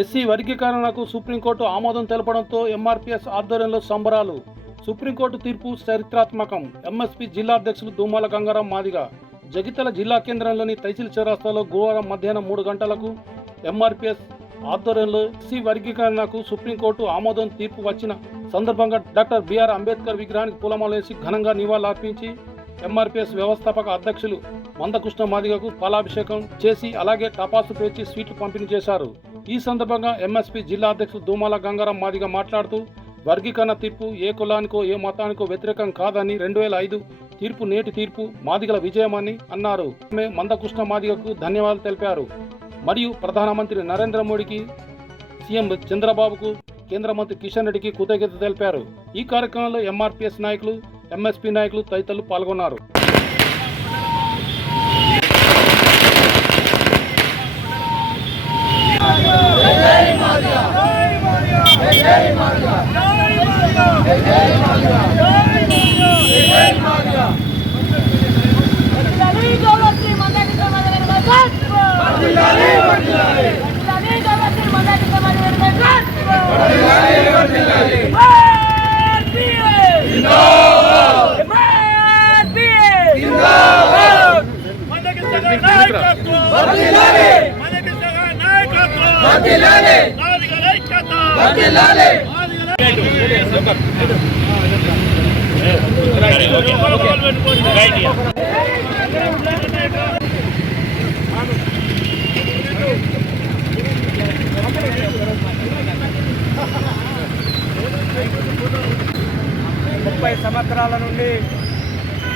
SC వర్గీకరణకు supreme court ఆమోదం తెలపడంతో MRPS ఆధ్వర్యంలో సంబరాలు. సుప్రీంకోర్టు తీర్పు చరిత్రాత్మకం. ఎంఎస్పీ జిల్లా అధ్యక్షులు దుమ్మాల గంగారాం మాదిగ. జగిత్యాల జిల్లా కేంద్రంలోని తహసీల్ చౌరస్తాలో గురువారం మధ్యాహ్నం 3 గంటలకు ఎంఆర్పీఎస్ ఆధ్వర్యంలో ఎస్సీ వర్గీకరణకు సుప్రీంకోర్టు ఆమోదం తీర్పు వచ్చిన సందర్భంగా డాక్టర్ బిఆర్ అంబేద్కర్ విగ్రహానికి పూలమాలేసి ఘనంగా నివాళులర్పించి ఎంఆర్పీఎస్ వ్యవస్థాపక అధ్యక్షులు మందకృష్ణ మాదిగకు పాలాభిషేకం చేసి అలాగే టపాసు పేర్చి స్వీట్లు పంపిణీ చేశారు. ఈ సందర్భంగా ఎంఎస్పీ జిల్లా అధ్యక్షులు దుమ్మాల గంగారాం మాదిగ మాట్లాడుతూ వర్గీకరణ తీర్పు ఏ కులానికో ఏ మతానికో వ్యతిరేకం కాదని 2005 తీర్పు నేటి తీర్పు మాదిగల విజయమని అన్నారు. మందకృష్ణ మాదిగకు ధన్యవాదాలు తెలిపారు. మరియు ప్రధానమంత్రి నరేంద్ర మోడీకి, సీఎం చంద్రబాబుకు, కేంద్ర మంత్రి కిషన్ రెడ్డికి కృతజ్ఞత తెలిపారు. ఈ కార్యక్రమంలో ఎంఆర్పీఎస్ నాయకులు, ఎంఎస్పీ నాయకులు తదితరులు పాల్గొన్నారు. ముప్పై సంవత్సరాల నుండి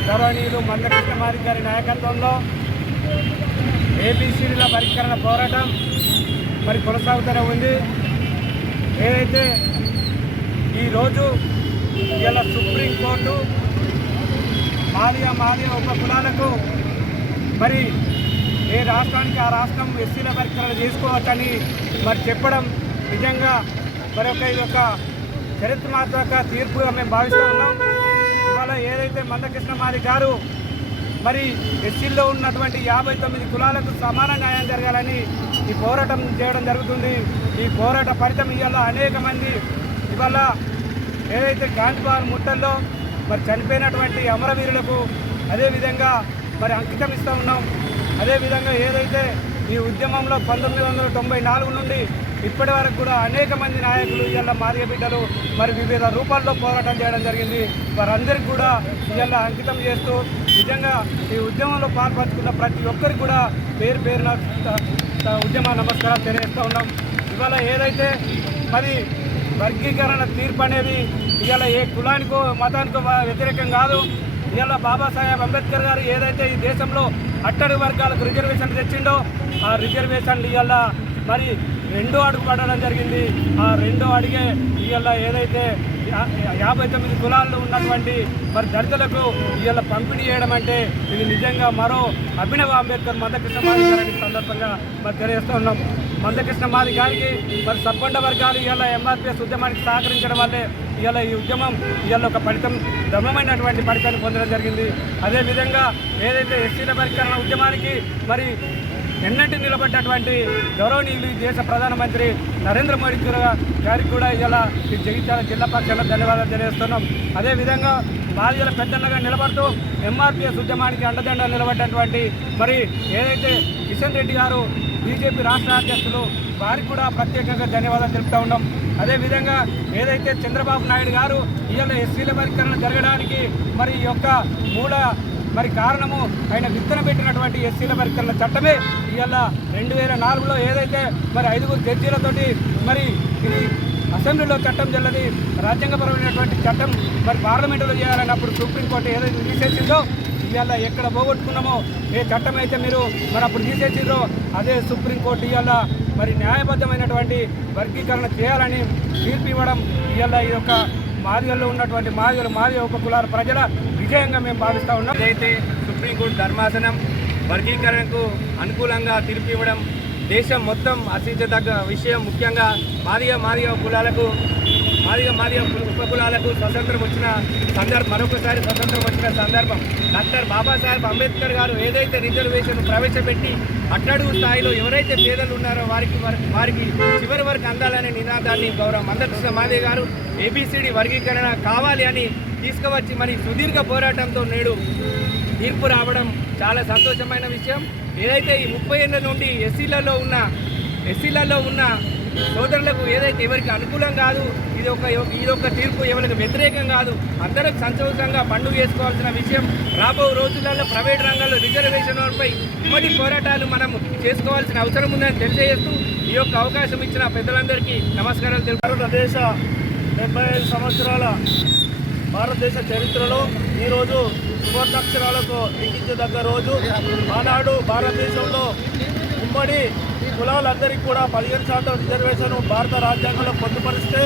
గౌరవనీయులు మందకృష్ణ మాదిగ గారి నాయకత్వంలో ఏబీసీల వర్గీకరణ పోరాటం మరి కొనసాగుతూనే ఉంది. ఏదైతే ఈరోజు ఇలా సుప్రీంకోర్టు మాదిగ ఉప కులాలకు మరి ఏ రాష్ట్రానికి ఆ రాష్ట్రం ఎస్సీల వర్గీకరణ చేసుకోవచ్చని మరి చెప్పడం నిజంగా మరి ఇదొక చరిత్రాత్మక తీర్పుగా మేము భావిస్తూ ఉన్నాం. ఇవాళ ఏదైతే మందకృష్ణ మాదిగ గారు మరి ఎస్సీల్లో ఉన్నటువంటి 59 కులాలకు సమాన న్యాయం జరగాలని ఈ పోరాటం చేయడం జరుగుతుంది. ఈ పోరాట ఫలితం ఇవాళ అనేక మంది ఇవాళ ఏదైతే గాంధీభవన్ ముట్టల్లో మరి చనిపోయినటువంటి అమరవీరులకు అదేవిధంగా మరి అంకితం ఇస్తూ ఉన్నాం. అదేవిధంగా ఏదైతే ఈ ఉద్యమంలో 1994 నుండి ఇప్పటి వరకు కూడా అనేక మంది నాయకులు ఇవాళ మాదిగ బిడ్డలు మరి వివిధ రూపాల్లో పోరాటం చేయడం జరిగింది. వారందరికీ కూడా ఇవాళ అంకితం చేస్తూ నిజంగా ఈ ఉద్యమంలో పాల్పంచుకున్న ప్రతి ఒక్కరికి కూడా పేరు పేరున ఉద్యమ నమస్కారాలు తెలియజేస్తూ ఉన్నాం. ఇవాళ ఏదైతే మరి వర్గీకరణ తీర్పు అనేది ఇవాళ ఏ కులానికో మతానికో వ్యతిరేకం కాదు. ఇవాళ బాబాసాహెబ్ అంబేద్కర్ గారు ఏదైతే ఈ దేశంలో అట్టడి వర్గాలకు రిజర్వేషన్ తెచ్చిండో ఆ రిజర్వేషన్లు ఇవాళ మరి 2వ అడుగు పడడం జరిగింది. ఆ 2వ అడిగే ఇవాళ ఏదైతే 59 కులాల్లో ఉన్నటువంటి మరి దళితులకు ఇవాళ పంపిణీ చేయడం అంటే ఇది నిజంగా మరో అభినవ అంబేద్కర్ మందకృష్ణ మాదిగ గారి సందర్భంగా మరి తెలియజేస్తూ ఉన్నాం. మందకృష్ణ మాదిగ గారికి మరి సబ్బండ వర్గాలు ఇవాళ ఎంఆర్పీఎస్ ఉద్యమానికి సహకరించడం వల్లే ఇవాళ ఈ ఉద్యమం ఇవాళ ఒక ఫలితం దృఢమైనటువంటి ఫలితాన్ని పొందడం జరిగింది. అదేవిధంగా ఏదైతే ఎస్సీల వర్గీకరణ ఉద్యమానికి మరి ఎన్నటి నిలబడ్డటువంటి గౌరవనీయులు దేశ ప్రధానమంత్రి నరేంద్ర మోడీ గారికి కూడా ఇలా ఈ జగిత్యాల జిల్లా పక్షాన ధన్యవాదాలు తెలియజేస్తున్నాం. అదేవిధంగా బాధ్యుల పెద్దన్నగా నిలబడుతూ ఎంఆర్పీఎస్ ఉద్యమానికి అండదండ నిలబడ్డటువంటి మరి ఏదైతే కిషన్ రెడ్డి గారు బీజేపీ రాష్ట్ర అధ్యక్షులు వారికి కూడా ప్రత్యేకంగా ధన్యవాదాలు తెలుపుతూ ఉన్నాం. అదేవిధంగా ఏదైతే చంద్రబాబు నాయుడు గారు ఇవాళ ఎస్సీల వర్గీకరణ జరగడానికి మరి ఈ యొక్క మూల మరి కారణము ఆయన విత్తన పెట్టినటువంటి ఎస్సీల వర్గీకరణ చట్టమే ఇవాళ 2004లో ఏదైతే మరి 5 జడ్జీలతోటి మరి ఇది అసెంబ్లీలో చట్టం చెల్లది రాజ్యాంగపరమైనటువంటి చట్టం మరి పార్లమెంటులో చేయాలన్నప్పుడు సుప్రీంకోర్టు ఏదైతే తీసేసిందో ఇవాళ ఎక్కడ పోగొట్టుకున్నామో ఏ చట్టం అయితే మీరు మరి అప్పుడు తీసేసిందో అదే సుప్రీంకోర్టు ఇవాళ మరి న్యాయబద్ధమైనటువంటి వర్గీకరణ చేయాలని తీర్పు ఇవ్వడం ఇవాళ ఈ యొక్క మాదిగల్లో ఉన్నటువంటి మాదిగ ఉప కులాల ప్రజల విజయంగా మేము భావిస్తూ ఉన్నాం. ఏదైతే సుప్రీంకోర్టు ధర్మాసనం వర్గీకరణకు అనుకూలంగా తీర్పు ఇవ్వడం దేశం మొత్తం హర్షించదగ్గ విషయం. ముఖ్యంగా మాదిగ కులాలకు మాదిగ ఉపకులాలకు స్వతంత్రం వచ్చిన మరొకసారి స్వతంత్రం వచ్చిన సందర్భం డాక్టర్ బాబాసాహెబ్ అంబేద్కర్ గారు ఏదైతే రిజర్వేషన్ ప్రవేశపెట్టి అట్టడుగు స్థాయిలో ఎవరైతే పేదలు ఉన్నారో వారికి చివరి వరకు అందాలనే నినాదాన్ని గౌరవ మందకృష్ణ మాదిగ గారు ఏబిసిడి వర్గీకరణ కావాలి అని తీసుకువచ్చి మరి సుదీర్ఘ పోరాటంతో నేడు తీర్పు రావడం చాలా సంతోషమైన విషయం. ఏదైతే ఈ 30 ఏళ్ళ నుండి ఎస్సీలలో ఉన్న సోదరులకు ఏదైతే ఎవరికి అనుకూలం కాదు, ఇది ఒక తీర్పు ఎవరికి వ్యతిరేకం కాదు, అందరికి సంతోషంగా పండుగ చేసుకోవాల్సిన విషయం. రాబో రోజులలో ప్రైవేట్ రంగంలో రిజర్వేషన్లపై ఉమ్మడి పోరాటాలు మనం చేసుకోవాల్సిన అవసరం ఉందని తెలియజేస్తూ ఈ యొక్క అవకాశం ఇచ్చిన పెద్దలందరికీ నమస్కారాలు తెలుపుతారు. దేశ 75 సంవత్సరాల భారతదేశ చరిత్రలో ఈరోజు సువర్ణాక్షరాలకు లిఖించదగ్గ రోజు. ఆనాడు భారతదేశంలో ఉమ్మడి కులాలందరికీ కూడా 15% రిజర్వేషన్ భారత రాజ్యాంగంలో పొందుపరిస్తే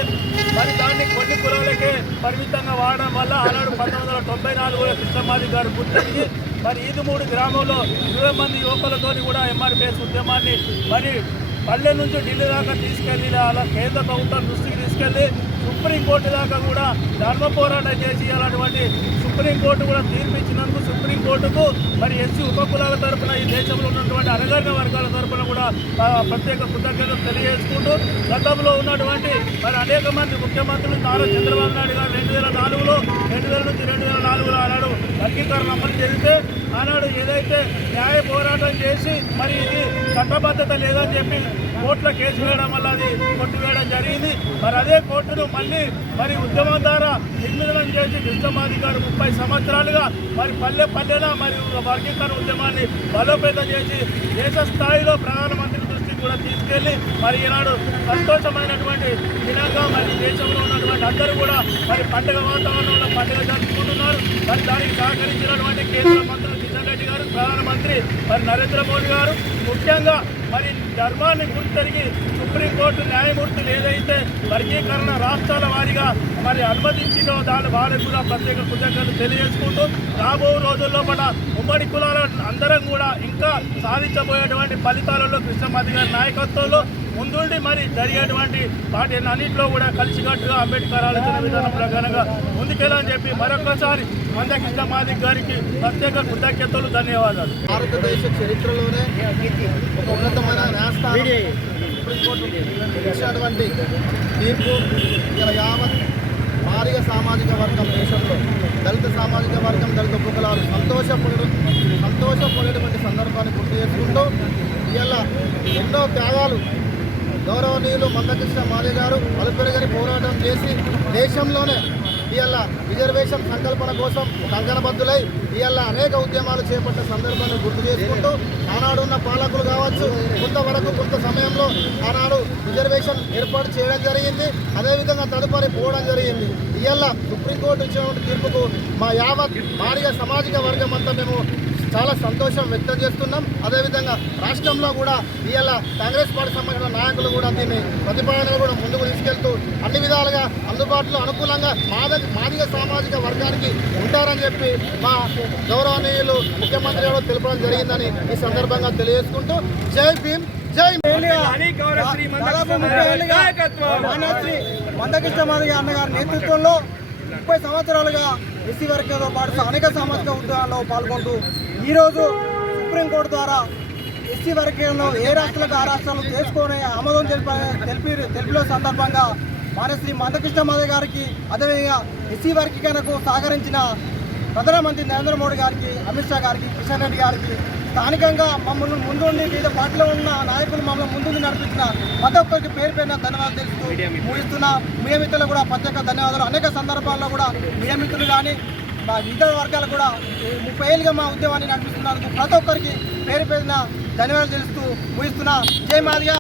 మరి దాన్ని కొన్ని కులాలకే పరిమితంగా వాడడం వల్ల ఆనాడు 1994 కృష్ణమాది గారు గుర్తించి మరి ఈదుమూడి గ్రామంలో 20 మంది యువకులతోని కూడా ఎంఆర్పిఎస్ ఉద్యమాన్ని మరి పల్లె నుంచి ఢిల్లీ దాకా తీసుకెళ్ళి అలా కేంద్ర ప్రభుత్వం దృష్టికి తీసుకెళ్ళి సుప్రీంకోర్టు దాకా కూడా ధర్మ పోరాటం చేసి అలాంటి సుప్రీంకోర్టు కూడా తీర్పిచ్చినందుకు సుప్రీంకోర్టుకు మరి ఎస్సీ ఉపకులాల తరఫున ఈ దేశంలో ఉన్నటువంటి అణగారిన వర్గాల తరఫున కూడా ప్రత్యేక కృతజ్ఞతలు తెలియజేసుకుంటూ గతంలో ఉన్నటువంటి మరి అనేక మంది ముఖ్యమంత్రులు నారా చంద్రబాబు నాయుడు గారు 2004లో 2000 నుంచి 2004లో ఆనాడు వర్గీకరణ అమలు చేస్తే ఆనాడు ఏదైతే న్యాయ పోరాటం చేసి మరి ఇది చట్టబద్ధత లేదని చెప్పి కోర్టులో కేసు వేయడం వల్ల అది కొట్టివేయడం జరిగింది. మరి అదే కోర్టును మళ్ళీ మరి ఉద్యమం ద్వారా నిర్మితం చేసి కృష్ణమాది గారు 30 సంవత్సరాలుగా మరి పల్లెన మరి వర్గీకరణ ఉద్యమాన్ని బలోపేతం చేసి దేశ స్థాయిలో ప్రధానమంత్రి దృష్టికి కూడా తీసుకెళ్లి మరి ఈనాడు సంతోషమైనటువంటి దినంగా మరి దేశంలో ఉన్నటువంటి అందరూ కూడా మరి పండుగ వాతావరణంలో పండుగ జరుపుకుంటున్నారు. మరి దానికి సహకరించినటువంటి కేంద్ర మంత్రులు కిషన్ రెడ్డి గారు, ప్రధానమంత్రి మరి నరేంద్ర మోడీ గారు, ముఖ్యంగా మరి ధర్మాన్ని గుర్తెరిగి సుప్రీంకోర్టు న్యాయమూర్తులు ఏదైతే వర్గీకరణ రాష్ట్రాల వారీగా మరి అనుమతించిందో వాళ్ళకు కూడా ప్రత్యేక కృతజ్ఞతలు తెలియజేసుకుంటూ రాబో రోజుల్లో మన ఉమ్మడి కులాల అందరం కూడా ఇంకా సాధించబోయేటువంటి ఫలితాలలో కృష్ణమాది గారి నాయకత్వంలో ముందుండి మరి జరిగేటువంటి వాటి అన్నింటిలో కూడా కలిసికట్టుగా అంబేద్కర్ ఆలోచన విధానం ప్రకారంగా ముందుకెళ్ళని చెప్పి మరొకసారి మందకృష్ణమాది గారికి ప్రత్యేక కృతజ్ఞతలు, ధన్యవాదాలు. భారతదేశ చరిత్రలోనే ఒక ఉన్నతమైన న్యాయస్థానం సుప్రీంకోర్టు ఇచ్చినటువంటి తీర్పు ఇలా యావత్ మాదిగ సామాజిక వర్గం దేశంలో దళిత సామాజిక వర్గం దళిత ఉపకులాలు సంతోషపడేటువంటి సందర్భాన్ని గుర్తు చేసుకుంటూ ఇవాళ ఎన్నో త్యాగాలు గౌరవనీయులు మందకృష్ణ మాదిగ గారు అలుపెరగని పోరాటం చేసి దేశంలోనే ఇవాళ రిజర్వేషన్ సంకల్పన కోసం కంకణబద్దులై ఇవాళ అనేక ఉద్యమాలు చేపట్టిన సందర్భాన్ని గుర్తు చేసుకుంటూ ఆనాడున్న పాలకులు కావచ్చు కొంత సమయంలో ఆనాడు రిజర్వేషన్ ఏర్పాటు చేయడం జరిగింది. అదేవిధంగా తదుపరి పోవడం జరిగింది. ఇవాళ సుప్రీంకోర్టు ఇచ్చినటువంటి తీర్పుకు మా యావత్ మాదిగ సామాజిక వర్గం అంతా మేము చాలా సంతోషం వ్యక్తం చేస్తున్నాం. అదేవిధంగా రాష్ట్రంలో కూడా ఇవాళ కాంగ్రెస్ పార్టీ సంబంధించిన నాయకులు కూడా దీన్ని ప్రతిపాదనలు కూడా ముందుకు తీసుకెళ్తూ అన్ని విధాలుగా అందుబాటులో అనుకూలంగా మాదిగ సామాజిక వర్గానికి ఉంటారని చెప్పి మా గౌరవనీయులు ముఖ్యమంత్రి గారు తెలపడం జరిగిందని ఈ సందర్భంగా తెలియజేసుకుంటూ జై భీమ్ జై మందకృష్ణ మాదిగ అన్నగారి నేతృత్వంలో 30 సంవత్సరాలుగా ఎస్సీ వర్గంతో పాటు అనేక సామాజిక ఉద్యమాల్లో పాల్గొంటూ ఈరోజు సుప్రీంకోర్టు ద్వారా ఎస్సీ వర్గంలో ఏ రాష్ట్రాలకు ఆ రాష్ట్రాలు చేసుకొని ఆమోదం తెలిపిన సందర్భంగా మాన్యశ్రీ మందకృష్ణ మాదిగ గారికి, అదేవిధంగా ఎస్సీ వర్గీకరణకు సహకరించిన ప్రధానమంత్రి నరేంద్ర మోడీ గారికి, అమిత్ షా గారికి, కిషన్ రెడ్డి గారికి, స్థానికంగా మమ్మల్ని ముందుండి వివిధ పార్టీలో ఉన్న నాయకులు మమ్మల్ని ముందుండి నడిపించిన ప్రతి ఒక్కరికి పేరు పేరున ధన్యవాదాలు తెలుస్తూ ముగిస్తున్న మీడియా మిత్రులు కూడా ప్రత్యేక ధన్యవాదాలు. అనేక సందర్భాల్లో కూడా మీడియా మిత్రులు కానీ మా ఇతర వర్గాలు కూడా 30 ఏళ్ళుగా మా ఉద్యమాన్ని నడిపిస్తున్నందుకు ప్రతి ఒక్కరికి పేరు పేరున ధన్యవాదాలు తెలుస్తూ ముగిస్తున్న జై మాదిగ.